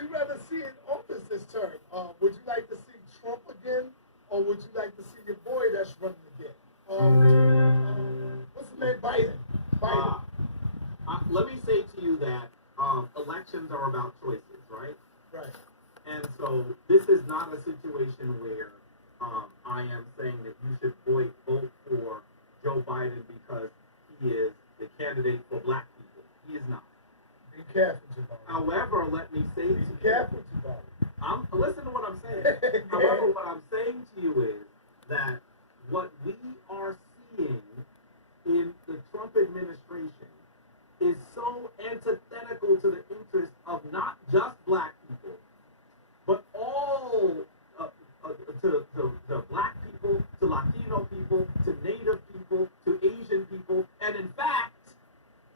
you rather see in office this term? Would you like to see Trump again, or would you like to see your boy that's running again? What's his name? Biden. Biden. Uh, Let me say to you that elections are about choices, right? Right. And so this is not a situation where I am saying that you should vote for Joe Biden because he is the candidate for black people. He is not. Be careful, Jabari. However, let me say to Be you, careful, Jabari. listen to what I'm saying. However, what I'm saying to you is that what we are seeing in the Trump administration is so antithetical to the interests of not just black people, but all to black people, to Latino people, to Native people, to Asian people, and in fact,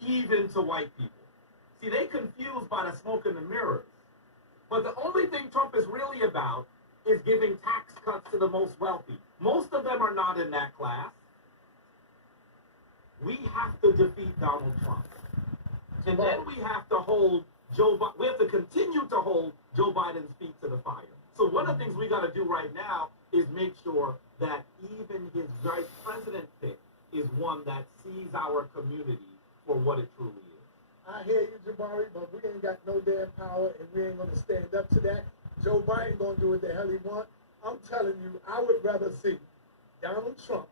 even to white people. See, they confused by the smoke and the mirrors. But the only thing Trump is really about is giving tax cuts to the most wealthy. Most of them are not in that class. We have to defeat Donald Trump. And then we have to hold we have to continue to hold Joe Biden's feet to the fire. So one of the things we got to do right now is make sure that even his vice president pick is one that sees our community for what it truly is. I hear you, Jabari, but we ain't got no damn power, and we ain't gonna stand up to that. Joe Biden gonna do what the hell he want. I'm telling you, I would rather see Donald Trump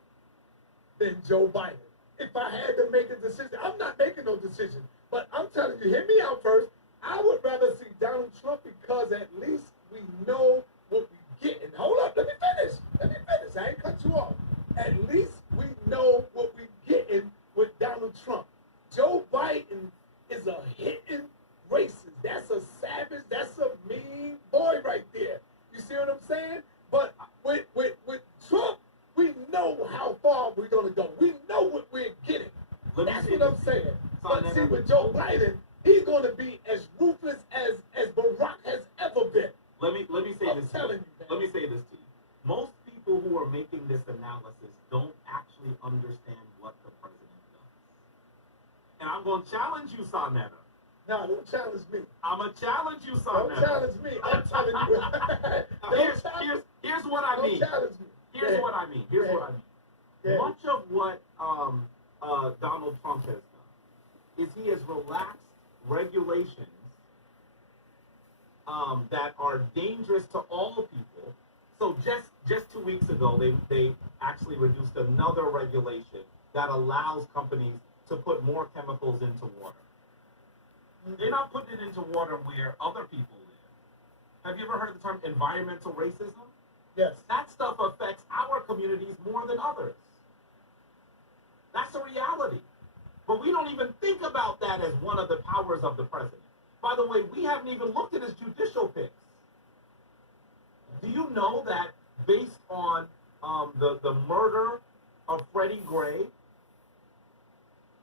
than Joe Biden. If I had to make a decision, I'm not making no decision, but I'm telling you, hear me out first. I would rather see Donald Trump because at least we know what we get. And hold up, let me finish. I ain't cut you off. At least we know what we getting with Donald Trump. Joe Biden is a hitting racist. That's a savage. That's a mean boy right there. You see what I'm saying? But with Trump, we know how far we're gonna go. We know what we're getting. That's what I'm saying. But see, with Joe Biden, he's gonna be as ruthless as Barack has ever been. Let me say I'm this. telling you, Let me say this to you. Most people who are making this analysis don't actually understand what the president does. And I'm going to challenge you, Sonetta. No, don't challenge me. I'm going to challenge you, Sonetta. Don't challenge me. I'm telling you. Here's what I mean. Don't challenge me. Here's what I mean. Here's what I mean. Yeah. Much of what Donald Trump has done is he has relaxed regulations that are dangerous to all people. So just 2 weeks ago, they actually reduced another regulation that allows companies to put more chemicals into water. They're not putting it into water where other people live. Have you ever heard of the term environmental racism? Yes. That stuff affects our communities more than others. That's a reality. But we don't even think about that as one of the powers of the president. By the way, we haven't even looked at his judicial picks. Do you know that based on the murder of Freddie Gray,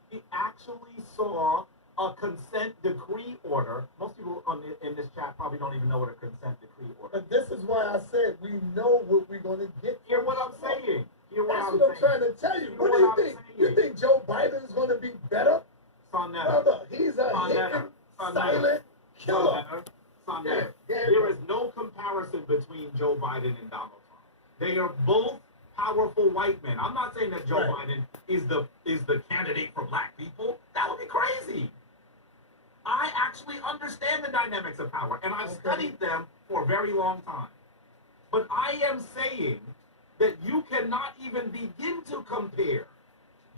he actually saw a consent decree order. Most people in this chat probably don't even know what a consent decree order is. But this is why I said we know what we're going to get. Hear what I'm saying. That's what I'm trying to tell you. What do you think? You think Joe Biden is going to be better? Sonetta. Brother, he's a hitting, silent killer. Sonetta. Yeah, There is no comparison between Joe Biden and Donald Trump. They are both powerful white men. I'm not saying that Joe Biden is the candidate for black people. That would be crazy. I actually understand the dynamics of power, and I've studied them for a very long time. But I am saying that you cannot even begin to compare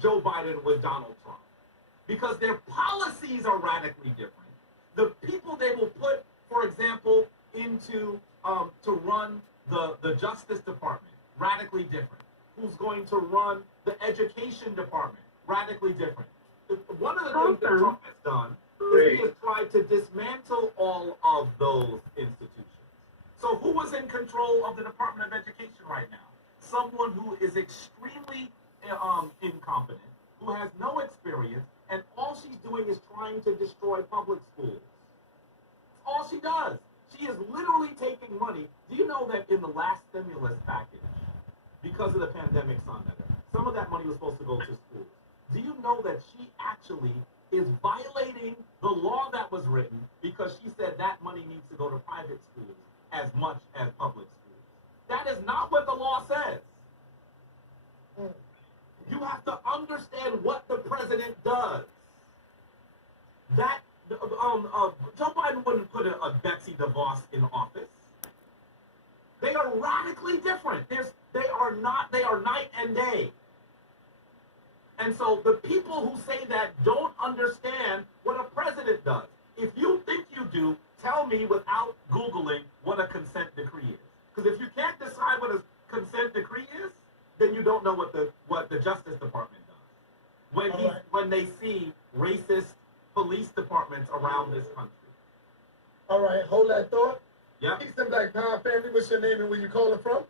Joe Biden with Donald Trump because their policies are radically different. The people they will put, for example, into to run the Justice Department, radically different. Who's going to run the Education Department, radically different. One of the things that Trump has done is he has tried to dismantle all of those institutions. So who is in control of the Department of Education right now? Someone who is extremely incompetent, who has no experience, and all she's doing is trying to destroy public schools. That's all she does. She is literally taking money. Do you know that in the last stimulus package, because of the pandemic, some of that money was supposed to go to schools. Do you know that she actually is violating the law that was written because she said that money needs to go to private schools as much as public schools. That is not what the law says. You have to understand what the president does. That Joe Biden wouldn't put a Betsy DeVos in office. They are radically different. They are night and day. And so the people who say that don't understand what a president does. If you think you do, tell me without Googling what a consent decree is. Because if you can't decide what a consent decree is, then you don't know what the Justice Department does. When they see racist police departments around this country. All right, hold that thought. Yeah. Peace and Black Power family. What's your name and where you calling from?